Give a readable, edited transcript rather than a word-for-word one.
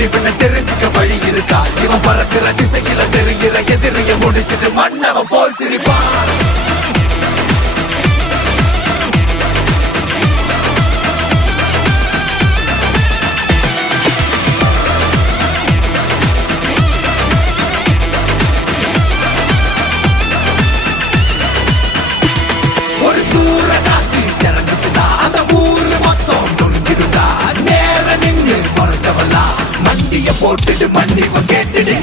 முடிவுன்னு தெரிஞ்சுக்க வழி இருக்கா? இவன் பறக்கிற திசையில தெரிகிற எதிரிய முடிச்சிட்டு மன்னவன் போல் சிரிப்பான். ஒரு சூரகாத்தி இறங்குச்சுடா, அந்த ஊரு மொத்தம் நொறுங்கிடுடா. நேர நின்னு மறைச்சவல்லா மண்டிய போட்டுட்டு மன்னிப்பு கேட்டுடு.